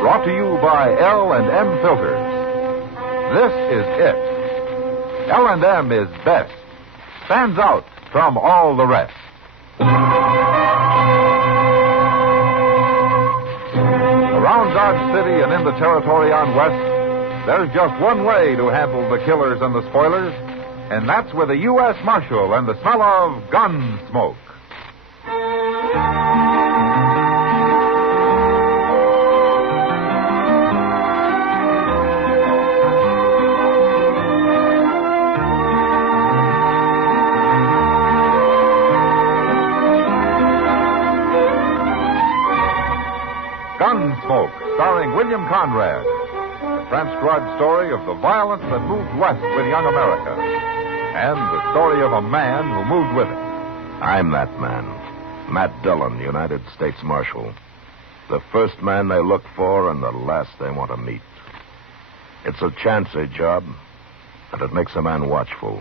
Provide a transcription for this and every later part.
Brought to you by L&M Filters. This is it. L&M is best. Stands out from all the rest. Around Dodge City and in the territory on West, there's just one way to handle the killers and the spoilers, and that's with a U.S. Marshal and the smell of gun smoke. Gunsmoke, starring William Conrad. The transcribed story of the violence that moved west with young America. And the story of a man who moved with it. I'm that man. Matt Dillon, United States Marshal. The first man they look for and the last they want to meet. It's a chancy job, and it makes a man watchful.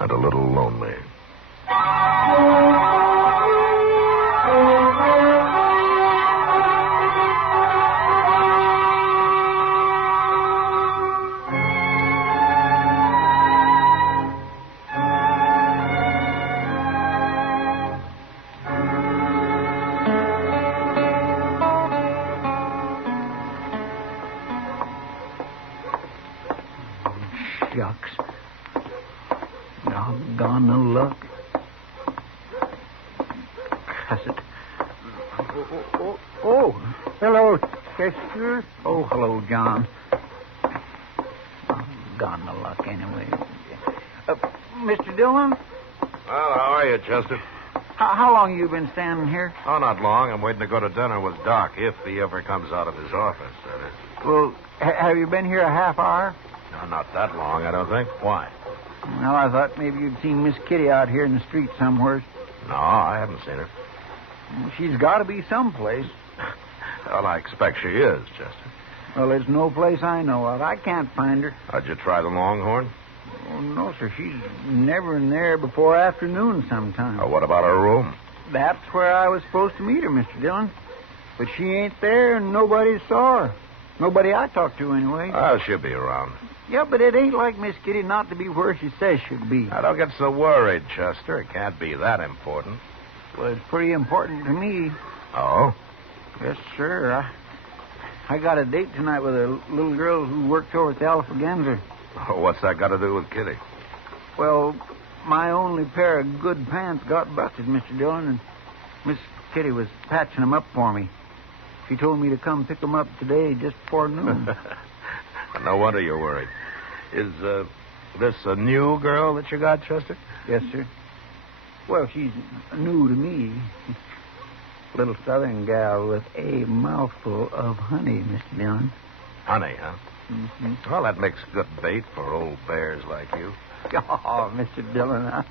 And a little lonely. Shucks. Doggone the luck. Cuss it. Oh, hello, Chester. Oh, hello, John. Doggone the luck, anyway. Mr. Dillon? Well, how are you, Chester? How long you been standing here? Oh, not long. I'm waiting to go to dinner with Doc, if he ever comes out of his office, that is. Well, have you been here a half hour? No, not that long, I don't think. Why? Well, I thought maybe you'd seen Miss Kitty out here in the street somewhere. No, I haven't seen her. She's got to be someplace. Well, I expect she is, Chester. Well, there's no place I know of. I can't find her. How'd you try the Longhorn? Oh, no, sir. She's never in there before afternoon sometime. What about her room? That's where I was supposed to meet her, Mr. Dillon. But she ain't there, and nobody saw her. Nobody I talked to, anyway. Oh, she'll be around. Yeah, but it ain't like Miss Kitty not to be where she says she'd be. Now, don't get so worried, Chester. It can't be that important. Well, it's pretty important to me. Oh? Yes, sir. I got a date tonight with a little girl who works over at the Alphagenza. Oh, what's that got to do with Kitty? Well, my only pair of good pants got busted, Mr. Dillon, and Miss Kitty was patching them up for me. She told me to come pick them up today just before noon. No wonder you're worried. Is this a new girl that you got, Chester? Yes, sir. Well, she's new to me. Little southern gal with a mouthful of honey, Mr. Dillon. Honey, huh? Mm-hmm. Well, that makes good bait for old bears like you. Oh, Mr. Dillon,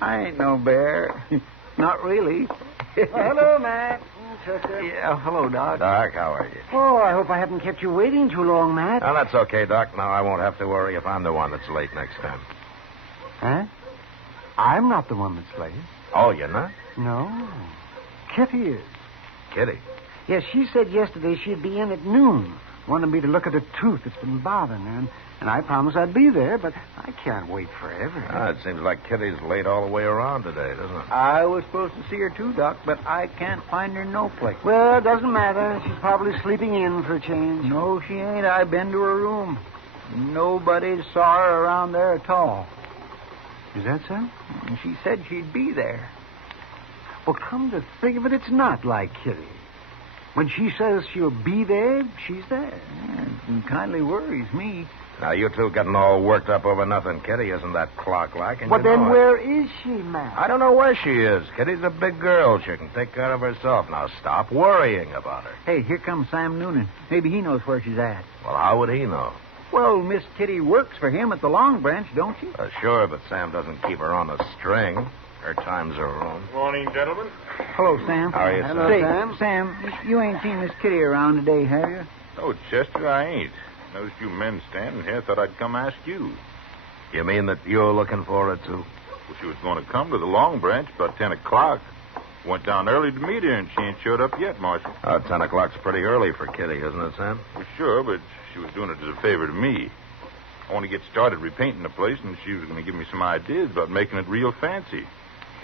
I ain't no bear. Not really. Hello, Matt. Chester. Yeah, hello, Doc. Doc, how are you? Oh, I hope I haven't kept you waiting too long, Matt. Oh, that's okay, Doc. Now I won't have to worry if I'm the one that's late next time. Huh? I'm not the one that's late. Oh, you're not? No. Kitty is. Kitty? Yes, she said yesterday she'd be in at noon. Wanted me to look at a tooth that's been bothering her, and I promised I'd be there, but I can't wait forever. It seems like Kitty's late all the way around today, doesn't it? I was supposed to see her too, Doc, but I can't find her no place. Well, it doesn't matter. She's probably sleeping in for a change. No, she ain't. I've been to her room. Nobody saw her around there at all. Is that so? And she said she'd be there. Well, come to think of it, it's not like Kitty. When she says she'll be there, she's there. Yeah, it kindly worries me. Now, you two getting all worked up over nothing. Kitty isn't that clock-like. And Well, you know then it. where is she, Matt? I don't know where she is. Kitty's a big girl. She can take care of herself. Now, stop worrying about her. Hey, here comes Sam Noonan. Maybe he knows where she's at. Well, how would he know? Well, Miss Kitty works for him at the Long Branch, don't she? Sure, but Sam doesn't keep her on a string. Her time's her own. Morning, gentlemen. Hello, Sam. How are you, Hello, Say, Sam. Sam, you ain't seen Miss Kitty around today, have you? Oh, Chester, I ain't. Noticed you men standing here. Thought I'd come ask you. You mean that you're looking for her, too? Well, she was going to come to the Long Branch about 10 o'clock. Went down early to meet her, and she ain't showed up yet, Marshal. 10 o'clock's pretty early for Kitty, isn't it, Sam? Well, sure, but she was doing it as a favor to me. I want to get started repainting the place, and she was going to give me some ideas about making it real fancy.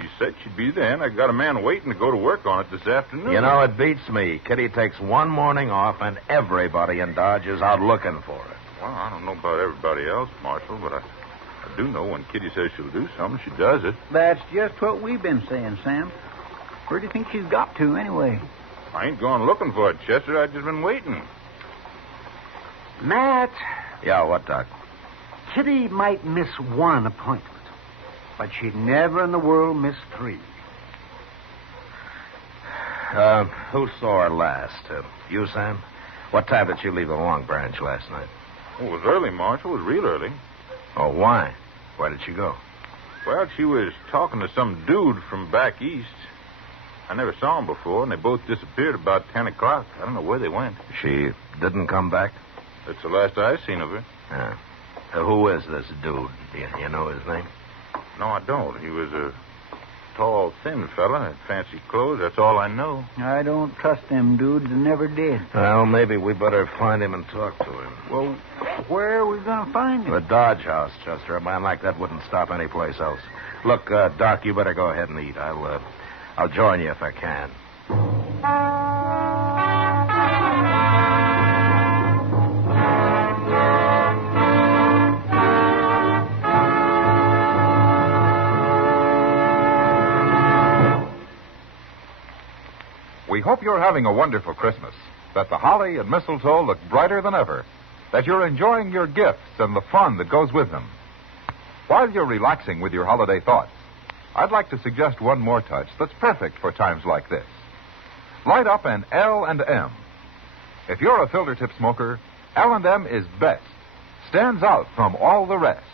She said she'd be there, and I got a man waiting to go to work on it this afternoon. You know, it beats me. Kitty takes one morning off, and everybody in Dodge is out looking for it. Well, I don't know about everybody else, Marshal, but I do know when Kitty says she'll do something, she does it. That's just what we've been saying, Sam. Where do you think she's got to, anyway? I ain't gone looking for it, Chester. I've just been waiting. Matt, Yeah, what, Doc? Kitty might miss one appointment, but she'd never in the world miss 3. Who saw her last? You, Sam? What time did you leave the Long Branch last night? Oh, it was early, Marshal. It was real early. Oh, why? Where did she go? Well, she was talking to some dude from back east. I never saw him before, and they both disappeared about 10 o'clock. I don't know where they went. She didn't come back? That's the last I seen of her. Yeah. Who is this dude? Do you know his name? No, I don't. He was a tall, thin fella, had fancy clothes. That's all I know. I don't trust them dudes and never did. Well, maybe we better find him and talk to him. Well, where are we going to find him? The Dodge House, Chester. A man like that wouldn't stop any place else. Look, Doc, you better go ahead and eat. I'll join you if I can. We hope you're having a wonderful Christmas, that the holly and mistletoe look brighter than ever, that you're enjoying your gifts and the fun that goes with them. While you're relaxing with your holiday thoughts, I'd like to suggest one more touch that's perfect for times like this. Light up an L&M. If you're a filter tip smoker, L&M is best. Stands out from all the rest.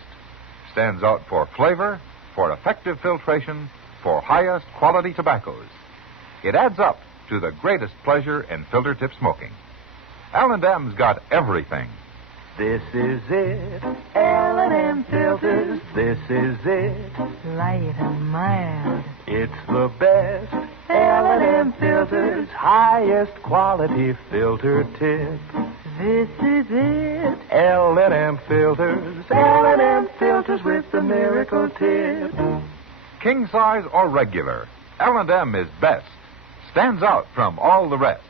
Stands out for flavor, for effective filtration, for highest quality tobaccos. It adds up to the greatest pleasure in filter tip smoking. L&M's got everything. This is it, L&M filters. This is it, Light and mild. it's the best. L&M filters, highest quality filter tip. This is it. L&M filters, L&M filters with the miracle tip. King size or regular, L&M is best. Stands out from all the rest.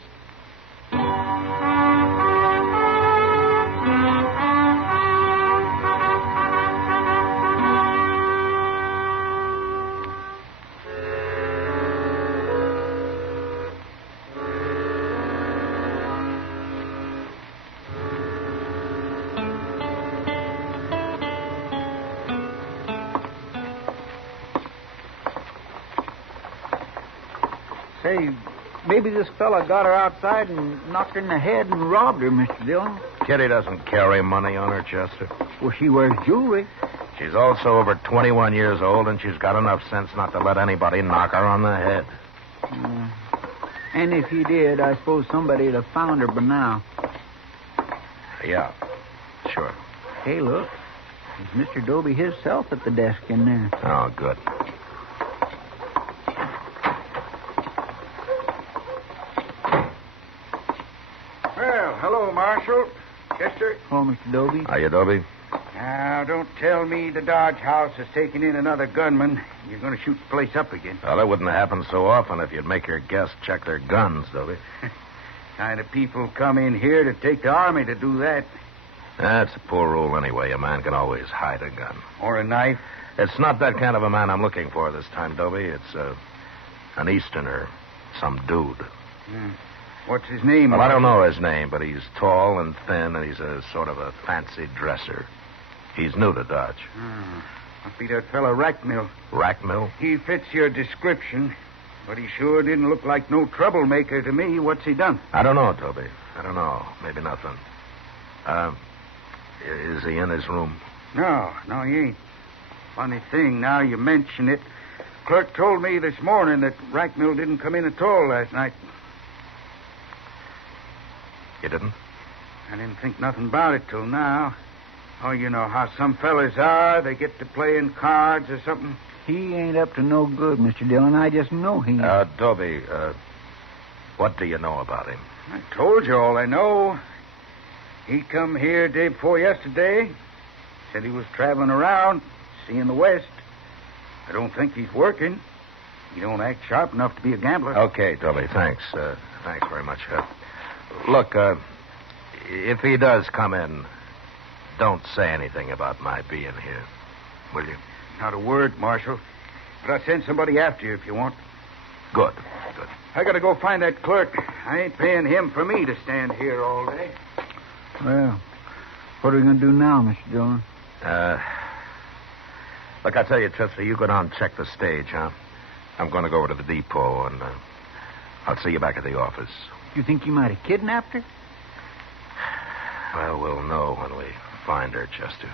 Say, maybe this fella got her outside and knocked her in the head and robbed her, Mr. Dillon. Kitty doesn't carry money on her, Chester. Well, she wears jewelry. She's also over 21 years old, and she's got enough sense not to let anybody knock her on the head. And if he did, I suppose somebody'd have found her by now. Yeah, sure. Hey, look. There's Mr. Doby himself at the desk in there. Oh, good. Well, hello, Marshal. Chester. Oh, Mr. Doby. Hiya, Dobie. Now, don't tell me the Dodge House has taken in another gunman. You're going to shoot the place up again. Well, that wouldn't happen so often if you'd make your guests check their guns, Dobie. Kind of people come in here to take the army to do that. That's a poor rule anyway. A man can always hide a gun. Or a knife. It's not that kind of a man I'm looking for this time, Dobie. It's an Easterner, some dude. What's his name? Well, I don't know his name, but he's tall and thin, and he's a sort of a fancy dresser. He's new to Dodge. Must be that fellow Rackmill. Rackmill? He fits your description, but he sure didn't look like no troublemaker to me. What's he done? I don't know, Toby. I don't know. Maybe nothing. Is he in his room? No, he ain't. Funny thing, now you mention it. Clerk told me this morning that Rackmill didn't come in at all last night. You didn't? I didn't think nothing about it till now. Oh, you know how some fellas are. They get to playing cards or something. He ain't up to no good, Mr. Dillon. I just know he ain't. Dobie, what do you know about him? I told you all I know. He come here day before yesterday. Said he was traveling around, seeing the West. I don't think he's working. He don't act sharp enough to be a gambler. Okay, Dobie, thanks. Thanks very much. Look, if he does come in, don't say anything about my being here, will you? Not a word, Marshal. But I'll send somebody after you if you want. Good. I gotta go find that clerk. I ain't paying him for me to stand here all day. Well, what are we going to do now, Mr. Dillon? Look, I tell you, Chester, you go down and check the stage, huh? I'm going to go over to the depot, and I'll see you back at the office. You think you might have kidnapped her? Well, we'll know when we find her, Chester.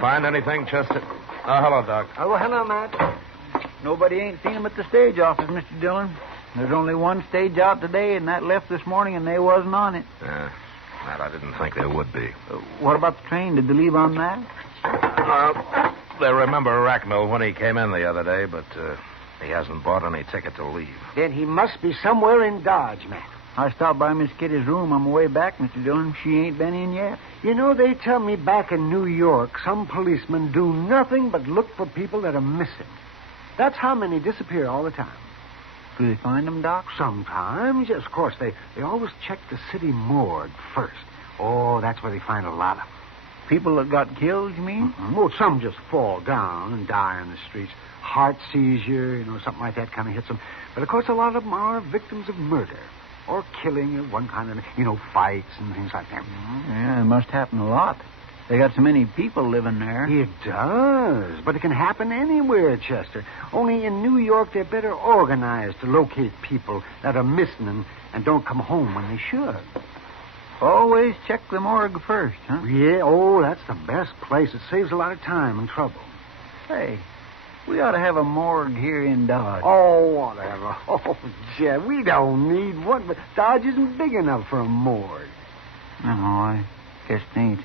Find anything, Chester? Oh, hello, Doc. Oh, hello, Matt. Nobody ain't seen him at the stage office, Mr. Dillon. There's only one stage out today, and that left this morning, and they wasn't on it. Matt, I didn't think there would be. What about the train? Did they leave on that? They remember Rackmill when he came in the other day, but he hasn't bought any ticket to leave. Then he must be somewhere in Dodge, Matt. I stopped by Miss Kitty's room on my way back, Mr. Dillon. She ain't been in yet. You know, they tell me back in New York, some policemen do nothing but look for people that are missing. That's how many disappear all the time. Do they find them, Doc? Sometimes, yes, of course. They always check the city morgue first. Oh, that's where they find a lot of them. People that got killed, you mean? Mm-hmm. Well, some just fall down and die on the streets. Heart seizure, something like that kind of hits them. But, of course, a lot of them are victims of murder. Or killing of one kind of, fights and things like that. Yeah, it must happen a lot. They got so many people living there. It does. But it can happen anywhere, Chester. Only in New York, they're better organized to locate people that are missing and don't come home when they should. Always check the morgue first, huh? Yeah, oh, that's the best place. It saves a lot of time and trouble. Hey, we ought to have a morgue here in Dodge. Oh, whatever. Oh, Jeff, we don't need one, but Dodge isn't big enough for a morgue. No, I guess it ain't.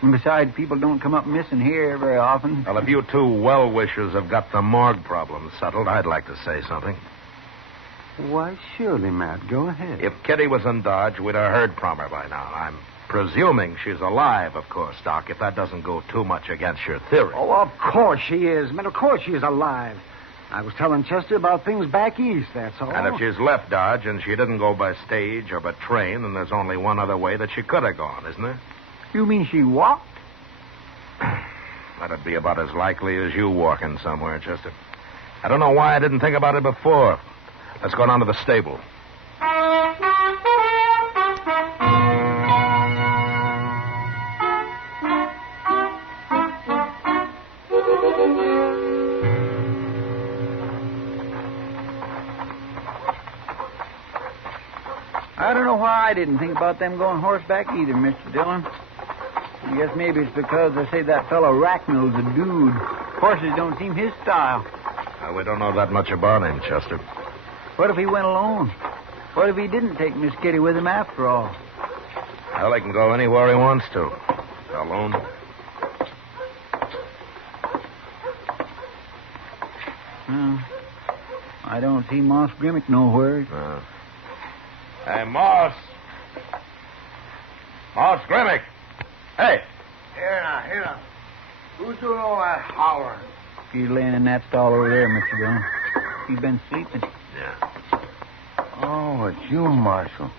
And besides, people don't come up missing here very often. Well, if you two well-wishers have got the morgue problem settled, I'd like to say something. Why, surely, Matt. Go ahead. If Kitty was in Dodge, we'd have heard from her by now. I'm presuming she's alive, of course, Doc, if that doesn't go too much against your theory. Oh, of course she is, man. Of course she's alive. I was telling Chester about things back east, that's all. And if she's left Dodge and she didn't go by stage or by train, then there's only one other way that she could have gone, isn't there? You mean she walked? That'd be about as likely as you walking somewhere, Chester. I don't know why I didn't think about it before. Let's go down to the stable. I don't know why I didn't think about them going horseback either, Mr. Dillon. I guess maybe it's because they say that fellow Rackmill's a dude. Horses don't seem his style. We don't know that much about him, Chester. What if he went alone? What if he didn't take Miss Kitty with him after all? Well, he can go anywhere he wants to. Alone. I don't see Moss Grimmick nowhere. Hey, Moss. Moss Grimmick. Hey. Here now. Who's doing all that hollering? He's laying in that stall over there, Mr. Dillon. He's been sleeping. Yeah. Oh, it's you, Marshal.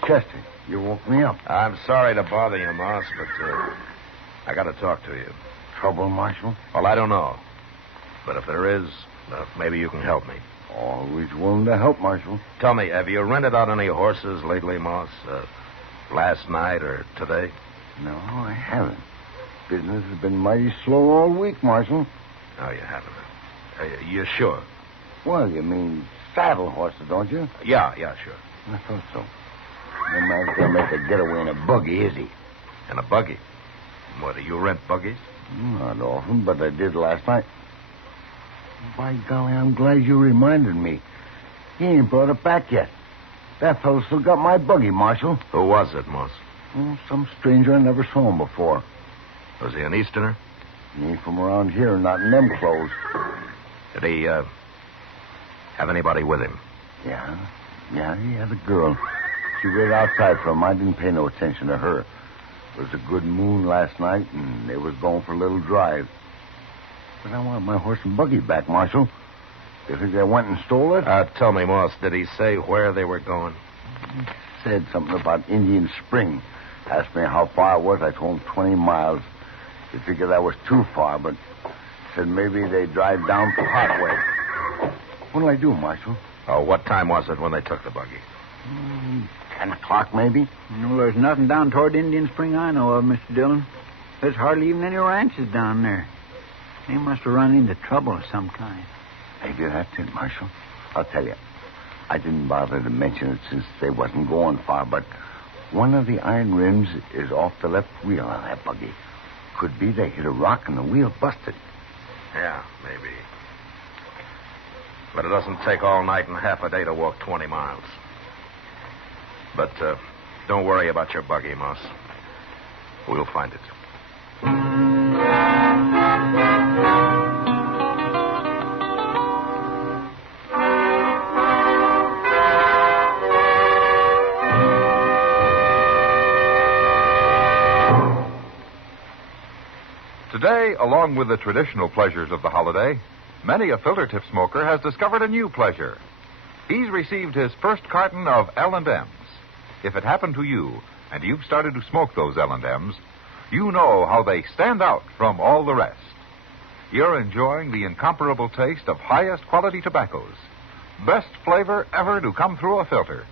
Chester, you woke me up. I'm sorry to bother you, Moss, but I got to talk to you. Trouble, Marshal? Well, I don't know. But if there is, maybe you can help me. Always willing to help, Marshal. Tell me, have you rented out any horses lately, Moss? Last night or today? No, I haven't. Business has been mighty slow all week, Marshal. No, you haven't. You sure? Well, you mean saddle horses, don't you? Yeah, sure. I thought so. No man's going to make a getaway in a buggy, is he? In a buggy? What, do you rent buggies? Not often, but I did last night. By golly, I'm glad you reminded me. He ain't brought it back yet. That fellow still got my buggy, Marshal. Who was it, Moss? Some stranger I never saw him before. Was he an Easterner? He ain't from around here, not in them clothes. Did he, have anybody with him? Yeah, he had a girl. She waited outside for him. I didn't pay no attention to her. It was a good moon last night, and they was going for a little drive. But I want my horse and buggy back, Marshal. You think they went and stole it? Tell me, Moss, did he say where they were going? He said something about Indian Spring. Asked me how far it was. I told him 20 miles. He figured that was too far, but said maybe they'd drive down to Hartway. What'll I do, Marshal? Oh, what time was it when they took the buggy? 10 o'clock, maybe? No, there's nothing down toward Indian Spring I know of, Mr. Dillon. There's hardly even any ranches down there. They must have run into trouble of some kind. Maybe that's it, Marshal. I'll tell you. I didn't bother to mention it since they wasn't going far, but one of the iron rims is off the left wheel on that buggy. Could be they hit a rock and the wheel busted. Yeah, maybe. But it doesn't take all night and half a day to walk 20 miles. But don't worry about your buggy, Moss. We'll find it. Today, along with the traditional pleasures of the holiday, many a filter tip smoker has discovered a new pleasure. He's received his first carton of L&M's. If it happened to you and you've started to smoke those L&M's, you know how they stand out from all the rest. You're enjoying the incomparable taste of highest quality tobaccos. Best flavor ever to come through a filter.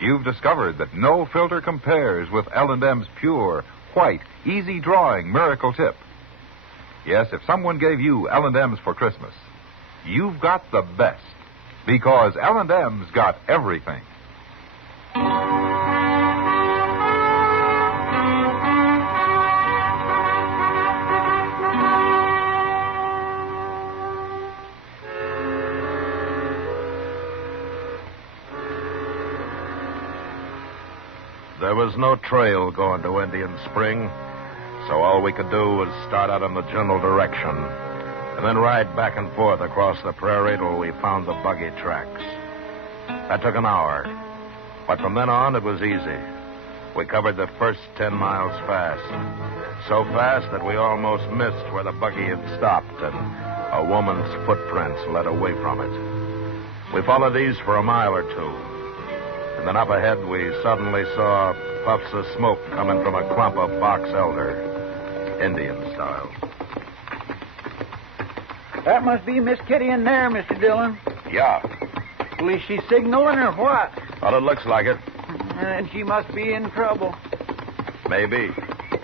You've discovered that no filter compares with L&M's pure, white, easy-drawing miracle tip. Yes, if someone gave you L&M's for Christmas, you've got the best, because L&M's got everything. There was no trail going to Indian Spring, so all we could do was start out in the general direction and then ride back and forth across the prairie till we found the buggy tracks. That took an hour, but from then on it was easy. We covered the first 10 miles fast, so fast that we almost missed where the buggy had stopped and a woman's footprints led away from it. We followed these for a mile or two. And then up ahead, we suddenly saw puffs of smoke coming from a clump of box elder, Indian style. That must be Miss Kitty in there, Mr. Dillon. Yeah. Well, is she signaling or what? Well, it looks like it. And she must be in trouble. Maybe.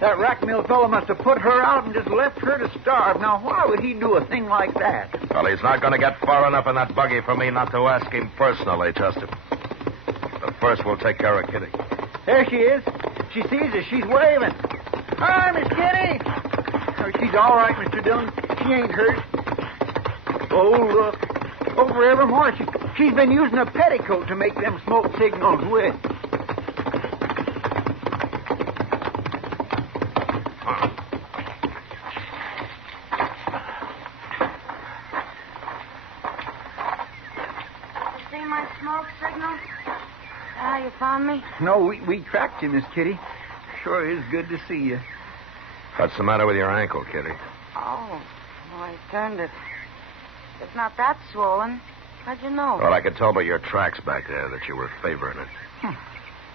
That rack mill fellow must have put her out and just left her to starve. Now, why would he do a thing like that? Well, he's not going to get far enough in that buggy for me not to ask him personally, Chester. But first, we'll take care of Kitty. There she is. She sees us. She's waving. Hi, Miss Kitty. Oh, she's all right, Mr. Dillon. She ain't hurt. Oh, look. Over evermore. She's been using a petticoat to make them smoke signals with. See my smoke signal? How you found me? No, we tracked you, Miss Kitty. Sure is good to see you. What's the matter with your ankle, Kitty? Oh, well, I turned it. It's not that swollen. How'd you know? Well, I could tell by your tracks back there that you were favoring it.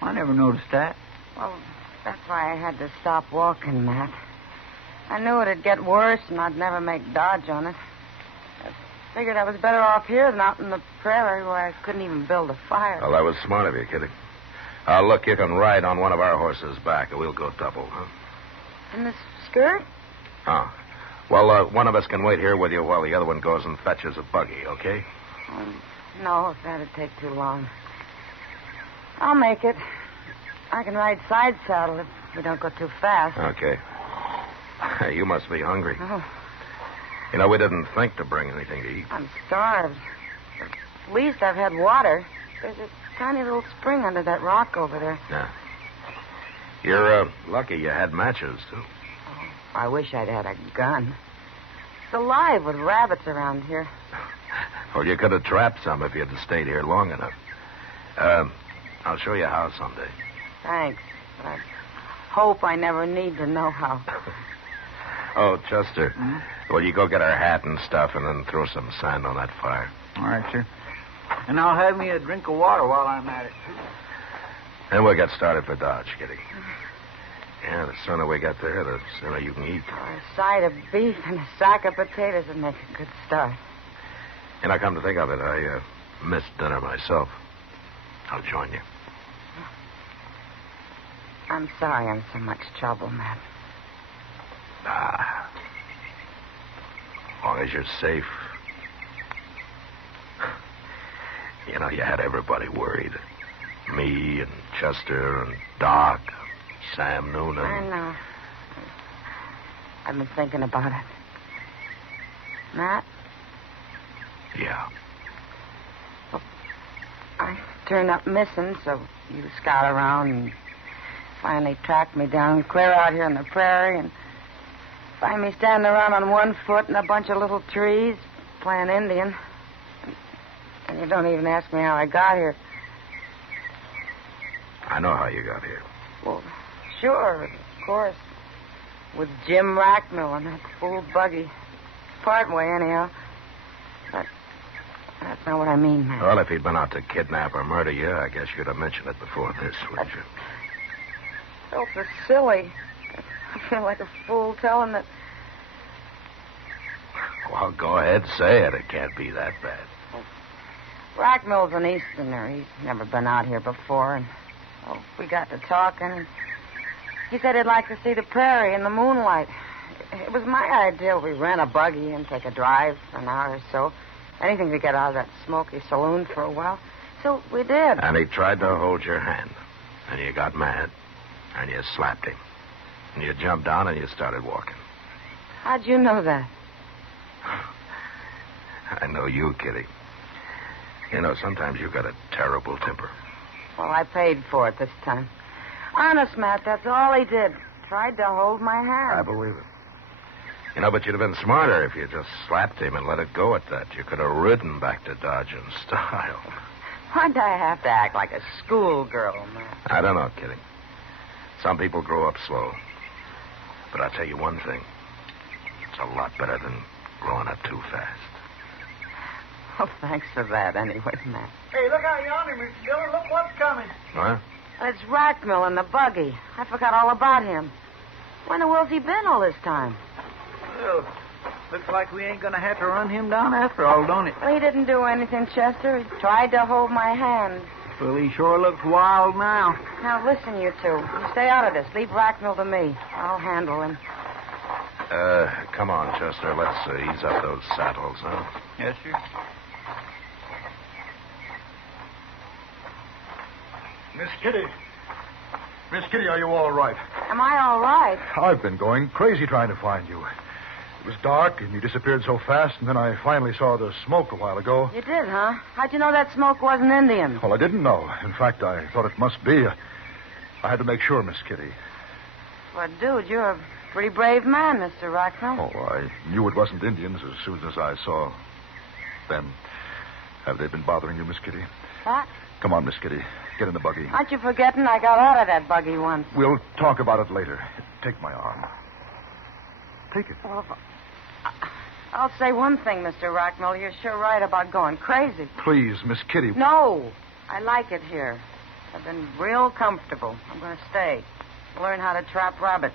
I never noticed that. Well, that's why I had to stop walking, Matt. I knew it'd get worse and I'd never make dodge on it. I figured I was better off here than out in the prairie where I couldn't even build a fire. Well, that was smart of you, Kitty. Look, you can ride on one of our horses back, and we'll go double, huh? In this skirt? Oh. Well, one of us can wait here with you while the other one goes and fetches a buggy, okay? No, that'd take too long. I'll make it. I can ride side saddle if we don't go too fast. Okay. You must be hungry. Oh, You know, we didn't think to bring anything to eat. I'm starved. At least I've had water. There's a tiny little spring under that rock over there. Yeah. You're lucky you had matches, too. I wish I'd had a gun. It's alive with rabbits around here. Well, you could have trapped some if you'd stayed here long enough. I'll show you how someday. Thanks. But I hope I never need to know how. Oh, Chester. Well, you go get our hat and stuff and then throw some sand on that fire. All right, sir. And I'll have me a drink of water while I'm at it, too. Then we'll get started for Dodge, Kitty. Yeah, the sooner we get there, the sooner you can eat. A side of beef and a sack of potatoes would make a good start. And I come to think of it, I missed dinner myself. I'll join you. I'm sorry I'm so much trouble, Matt. Ah. As long as you're safe. You know, you had everybody worried. Me and Chester and Doc, Sam Noonan. I know. I've been thinking about it. Matt? Yeah. I turned up missing, so you scout around and finally tracked me down clear out here in the prairie and find me standing around on one foot in a bunch of little trees playing Indian. And you don't even ask me how I got here. I know how you got here. Well, sure, of course. With Jim Rackmill and that fool buggy. Part way, anyhow. But that's not what I mean, man. Well, if he'd been out to kidnap or murder you, I guess you'd have mentioned it before this, wouldn't you? I felt so silly. I feel like a fool telling that. Well, go ahead, say it. It can't be that bad. Rackmill's an Easterner. He's never been out here before, and we got to talking, and he said he'd like to see the prairie in the moonlight. It was my idea we rent a buggy and take a drive for an hour or so. Anything to get out of that smoky saloon for a while. So we did. And he tried to hold your hand. And you got mad. And you slapped him. And you jumped down and you started walking. How'd you know that? I know you, Kitty. You know, sometimes you've got a terrible temper. Well, I paid for it this time. Honest, Matt, that's all he did. Tried to hold my hand. I believe it. You know, but you'd have been smarter if you just slapped him and let it go at that. You could have ridden back to Dodge in style. Why'd I have to act like a schoolgirl, Matt? I don't know, Kitty. Some people grow up slow. But I'll tell you one thing. It's a lot better than growing up too fast. Oh, thanks for that anyway, Matt. Hey, look out yonder, Mr. Dillon. Look what's coming. What? It's Rackmill in the buggy. I forgot all about him. Where in the world's he been all this time? Well, looks like we ain't going to have to run him down after all, don't it? Well, he didn't do anything, Chester. He tried to hold my hand. Well, he sure looks wild now. Now, listen, you two. You stay out of this. Leave Rackmill to me. I'll handle him. Come on, Chester. Let's ease up those saddles, huh? Yes, sir. Miss Kitty. Miss Kitty, are you all right? Am I all right? I've been going crazy trying to find you. It was dark, and you disappeared so fast, and then I finally saw the smoke a while ago. You did, huh? How'd you know that smoke wasn't Indian? Well, I didn't know. In fact, I thought it must be. I had to make sure, Miss Kitty. Well, dude, you're a pretty brave man, Mr. Rackmill. Oh, I knew it wasn't Indians as soon as I saw them. Have they been bothering you, Miss Kitty? What? Come on, Miss Kitty. Get in the buggy. Aren't you forgetting I got out of that buggy once? We'll talk about it later. Take my arm. Take it. Well, I'll say one thing, Mr. Rackmill. You're sure right about going crazy. Please, Miss Kitty. No. I like it here. I've been real comfortable. I'm going to stay. Learn how to trap rabbits.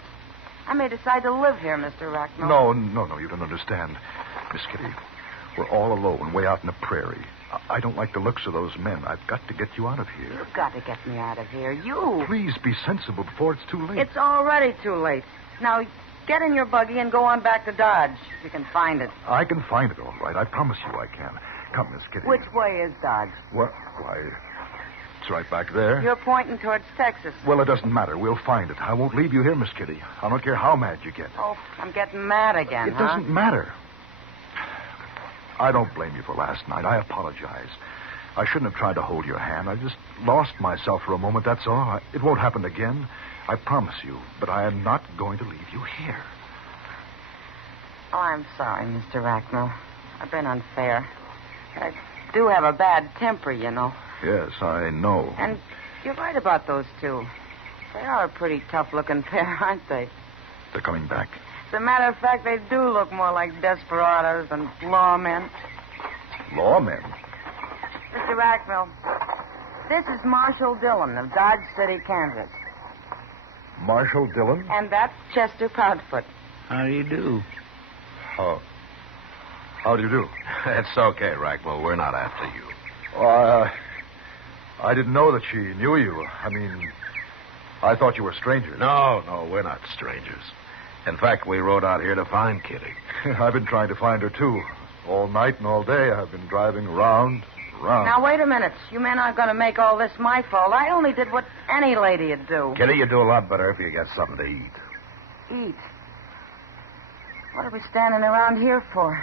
I may decide to live here, Mr. Rackmill. No, you don't understand. Miss Kitty, we're all alone, way out in the prairie. I don't like the looks of those men. I've got to get you out of here. You've got to get me out of here. You. Please be sensible before it's too late. It's already too late. Now, get in your buggy and go on back to Dodge, if you can find it. I can find it, all right. I promise you I can. Come, Miss Kitty. Which way is Dodge? What? Why, It's right back there. You're pointing towards Texas. Well, it doesn't matter. We'll find it. I won't leave you here, Miss Kitty. I don't care how mad you get. Oh, I'm getting mad again, It doesn't matter. I don't blame you for last night. I apologize. I shouldn't have tried to hold your hand. I just lost myself for a moment, that's all. It won't happen again. I promise you. But I am not going to leave you here. Oh, I'm sorry, Mr. Racknell. I've been unfair. I do have a bad temper, you know. Yes, I know. And you're right about those two. They are a pretty tough-looking pair, aren't they? They're coming back. As a matter of fact, they do look more like desperados than lawmen. Lawmen? Mr. Racknell, this is Marshall Dillon of Dodge City, Kansas. Marshall Dillon? And that's Chester Proudfoot. How do you do? How do you do? It's okay, Racknell. We're not after you. I didn't know that she knew you. I mean, I thought you were strangers. No, we're not strangers. In fact, we rode out here to find Kitty. I've been trying to find her, too. All night and all day, I've been driving around. Now, wait a minute. You men aren't going to make all this my fault. I only did what any lady'd do. Kitty, you do a lot better if you get something to eat. Eat? What are we standing around here for?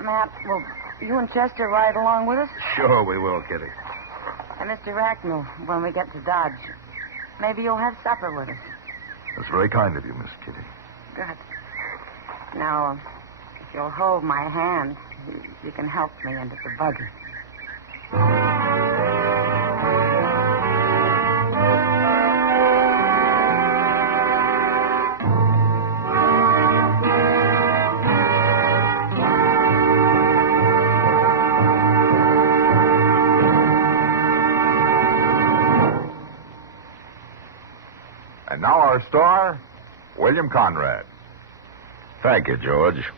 Matt, will you and Chester ride along with us? Sure we will, Kitty. And Mr. Racknell, when we get to Dodge, maybe you'll have supper with us. That's very kind of you, Miss Kitty. Good. Now, if you'll hold my hand, you can help me into the buggy. And now our star, William Conrad. Thank you, George.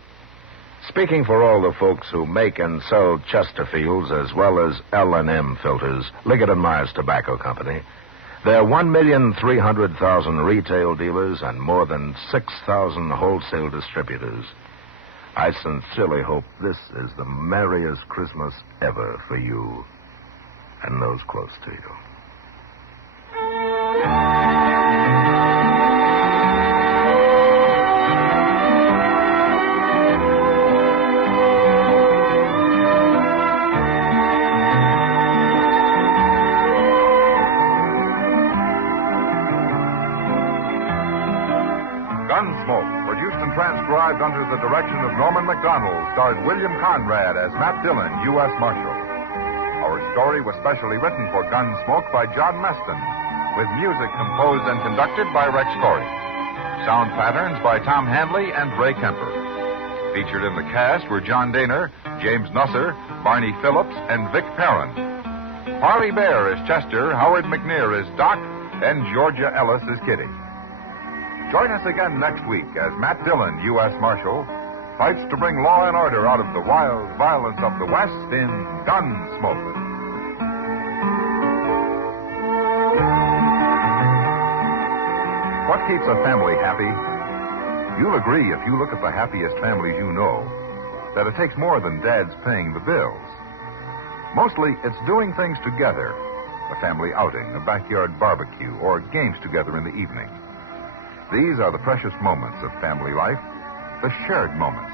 Speaking for all the folks who make and sell Chesterfields as well as L&M filters, Liggett & Myers Tobacco Company, there are 1,300,000 retail dealers and more than 6,000 wholesale distributors. I sincerely hope this is the merriest Christmas ever for you and those close to you. Gunsmoke, produced and transcribed under the direction of Norman MacDonald, starred William Conrad as Matt Dillon, U.S. Marshal. Our story was specially written for Gunsmoke by John Meston, with music composed and conducted by Rex Corey. Sound patterns by Tom Handley and Ray Kemper. Featured in the cast were John Daner, James Nusser, Barney Phillips, and Vic Perrin. Harley Bear is Chester, Howard McNear is Doc, and Georgia Ellis is Kitty. Join us again next week as Matt Dillon, U.S. Marshal, fights to bring law and order out of the wild violence of the West in Gunsmoke. What keeps a family happy? You'll agree if you look at the happiest families you know that it takes more than Dad's paying the bills. Mostly, it's doing things together. A family outing, a backyard barbecue, or games together in the evening. These are the precious moments of family life, the shared moments.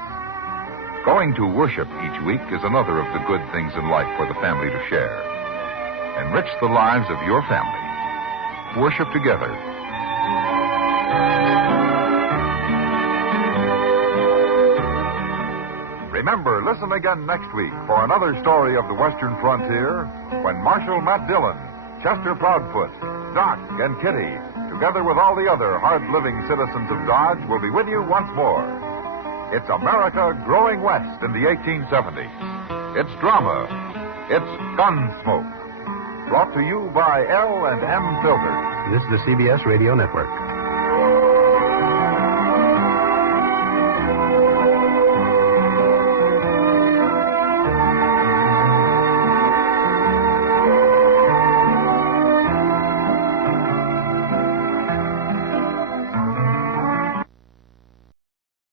Going to worship each week is another of the good things in life for the family to share. Enrich the lives of your family. Worship together. Remember, listen again next week for another story of the Western frontier when Marshal Matt Dillon, Chester Proudfoot, Doc, and Kitty, together with all the other hard-living citizens of Dodge, will be with you once more. It's America growing west in the 1870s. It's drama. It's Gunsmoke. Brought to you by L&M Filters. This is the CBS Radio Network.